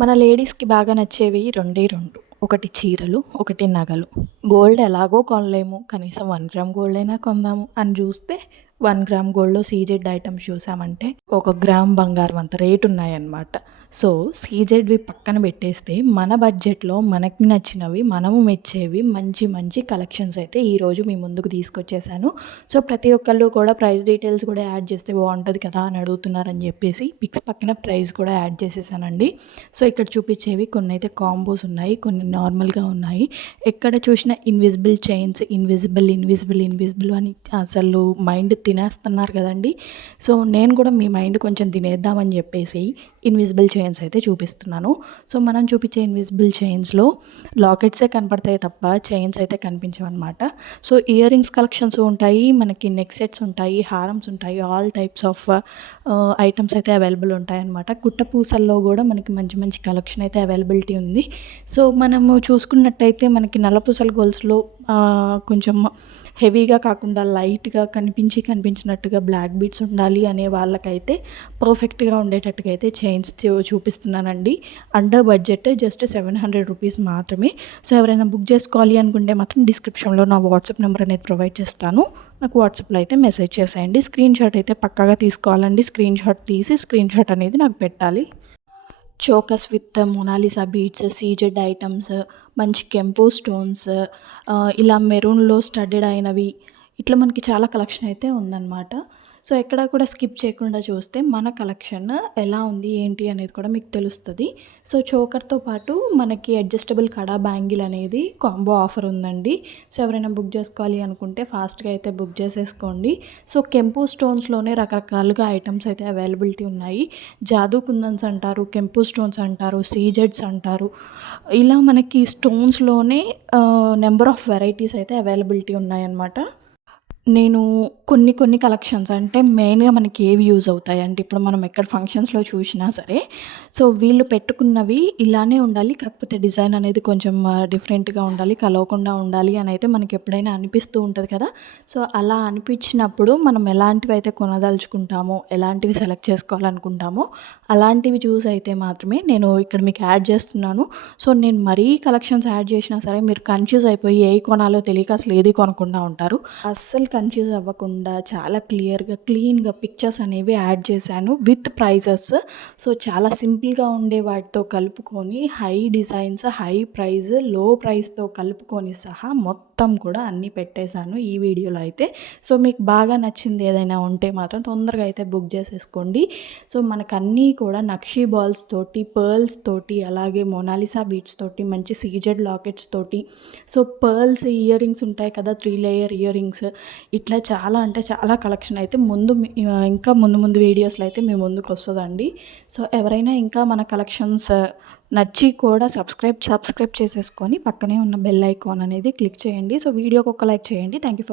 మన లేడీస్‌కి బాగా నచ్చేవి రెండే 2. ఒకటి చీరలు, ఒకటి నగలు. గోల్డ్ ఎలాగో కొనలేము. కనీసం 1 గ్రామ్ గోల్డ్ అయినా కొందాము అని చూస్తే 1 గ్రామ్ గోల్డ్‌లో సీజెడ్ ఐటెమ్స్ చూసామంటే 1 గ్రామ్ బంగారం అంత రేట్ ఉన్నాయన్నమాట. సో, సీజెడ్‌వి పక్కన పెట్టేస్తే మన బడ్జెట్‌లో మనకి నచ్చినవి, మనము మెచ్చేవి మంచి మంచి కలెక్షన్స్ అయితే ఈరోజు మీ ముందుకు తీసుకొచ్చేసాను. సో, ప్రతి ఒక్కళ్ళు కూడా ప్రైస్ డీటెయిల్స్ కూడా యాడ్ చేస్తే బాగుంటుంది కదా అని అడుగుతున్నారని చెప్పేసి పిక్స్ పక్కన ప్రైస్ కూడా యాడ్ చేసేసానండి. సో, ఇక్కడ చూపించేవి కొన్ని అయితే కాంబోస్ ఉన్నాయి, కొన్ని నార్మల్‌గా ఉన్నాయి. ఎక్కడ చూసినా ఇన్విజిబుల్ చైన్స్, ఇన్విజిబుల్ అని అసలు మైండ్ తినేస్తున్నారు కదండీ. సో, నేను కూడా మీ మైండ్ కొంచెం తినేద్దామని చెప్పేసి ఇన్విజిబుల్ చైన్స్ అయితే చూపిస్తున్నాను. సో, మనం చూపించే ఇన్విజిబుల్ చైన్స్‌లో లాకెట్సే కనపడతాయి తప్ప చైన్స్ అయితే కనిపించవన్నమాట. సో, ఇయర్ రింగ్స్ కలెక్షన్స్ ఉంటాయి, మనకి నెక్ సెట్స్ ఉంటాయి, హారమ్స్ ఉంటాయి, ఆల్ టైప్స్ ఆఫ్ ఐటమ్స్ అయితే అవైలబుల్ ఉంటాయన్నమాట. కుట్ట పూసల్లో కూడా మనకి మంచి మంచి కలెక్షన్ అయితే అవైలబిలిటీ ఉంది. సో, మనము చూసుకున్నట్టయితే మనకి నల్లపూసల గొలుసులో కొంచెం హెవీగా కాకుండా లైట్గా కనిపించినట్టుగా బ్లాక్ బీడ్స్ ఉండాలి అనే వాళ్ళకైతే పర్ఫెక్ట్గా ఉండేటట్టుగా అయితే చైన్స్ చూపిస్తున్నానండి. అండర్ బడ్జెట్ జస్ట్ 700 రూపీస్ మాత్రమే. సో, ఎవరైనా బుక్ చేసుకోవాలి అనుకుంటే మాత్రం డిస్క్రిప్షన్లో నా వాట్సాప్ నెంబర్ అనేది ప్రొవైడ్ చేస్తాను. నాకు వాట్సాప్లో అయితే మెసేజ్ చేసేయండి. స్క్రీన్ షాట్ అయితే పక్కాగా తీసుకోవాలండి. స్క్రీన్ షాట్ తీసి స్క్రీన్ షాట్ అనేది నాకు పెట్టాలి. చోకస్ with Mona Lisa beads, CZ items, మంచి కెంపో స్టోన్స్, ఇలా మెరూన్‌లో స్టడ్డెడ్ అయినవి, ఇట్లా మనకి చాలా కలెక్షన్ అయితే ఉందన్నమాట. సో, ఎక్కడా కూడా స్కిప్ చేయకుండా చూస్తే మన కలెక్షన్ ఎలా ఉంది, ఏంటి అనేది కూడా మీకు తెలుస్తుంది. సో, చోకర్‌తో పాటు మనకి అడ్జస్టబుల్ కడా బ్యాంగిల్ అనేది కాంబో ఆఫర్ ఉందండి. సో, ఎవరైనా బుక్ చేసుకోవాలి అనుకుంటే ఫాస్ట్‌గా అయితే బుక్ చేసేసుకోండి. సో, కెంపు స్టోన్స్‌లోనే రకరకాలుగా ఐటమ్స్ అయితే అవైలబిలిటీ ఉన్నాయి. జాదూ కుందన్స్ అంటారు, కెంపు స్టోన్స్ అంటారు, సీజెడ్స్ అంటారు. ఇలా మనకి స్టోన్స్‌లోనే నెంబర్ ఆఫ్ వెరైటీస్ అయితే అవైలబిలిటీ ఉన్నాయన్నమాట. నేను కొన్ని కలెక్షన్స్ అంటే మెయిన్‌గా మనకి ఏవి యూజ్ అవుతాయి అంటే ఇప్పుడు మనం ఎక్కడ ఫంక్షన్స్‌లో చూసినా సరే, సో, వీళ్ళు పెట్టుకున్నవి ఇలానే ఉండాలి. కాకపోతే డిజైన్ అనేది కొంచెం డిఫరెంట్‌గా ఉండాలి, కలవకుండా ఉండాలి అని అయితే మనకి ఎప్పుడైనా అనిపిస్తూ ఉంటది కదా. సో, అలా అనిపించినప్పుడు మనం ఎలాంటివి అయితే కొనదలుచుకుంటామో, ఎలాంటివి సెలెక్ట్ చేసుకోవాలనుకుంటామో అలాంటివి చూసి అయితే మాత్రమే నేను ఇక్కడ మీకు యాడ్ చేస్తున్నాను. సో, నేను మరీ కలెక్షన్స్ యాడ్ చేసినా సరే మీరు కన్‌ఫ్యూజ్ అయిపోయి ఏవి కొనాలో తెలియక అసలు ఏది కొనకుండా ఉంటారు. అస్సలు కన్‌ఫ్యూజ్ అవ్వకుండా చాలా క్లియర్‌గా, క్లీన్‌గా పిక్చర్స్ అనేవి యాడ్ చేశాను విత్ ప్రైజెస్. సో, చాలా సింపుల్‌గా ఉండే వాటితో కలుపుకొని హై డిజైన్స్, హై ప్రైస్, లో ప్రైస్‌తో కలుపుకొని సహా మొత్తం కూడా అన్నీ పెట్టేశాను ఈ వీడియోలో అయితే. సో, మీకు బాగా నచ్చింది ఏదైనా ఉంటే మాత్రం తొందరగా అయితే బుక్ చేసేసుకోండి. సో, మనకన్నీ కూడా నక్షీ బాల్స్ తోటి, పర్ల్స్ తోటి, అలాగే మొనాలిసా బీడ్స్ తోటి, మంచి సీజెడ్ లాకెట్స్ తోటి, సో, పర్ల్స్ ఇయర్ రింగ్స్ ఉంటాయి కదా, 3 లేయర్ ఇయర్ రింగ్స్, ఇట్లా చాలా అంటే చాలా కలెక్షన్ అయితే ఇంకా ముందు వీడియోస్లో అయితే మీ ముందుకు వస్తుందండి. సో, ఎవరైనా ఇంకా మన కలెక్షన్స్ నచ్చి కూడా సబ్స్క్రైబ్ చేసేసుకొని పక్కనే ఉన్న బెల్ ఐకాన్ అనేది క్లిక్ చేయండి. సో, వీడియోకి ఒక లైక్ చేయండి. Thank you for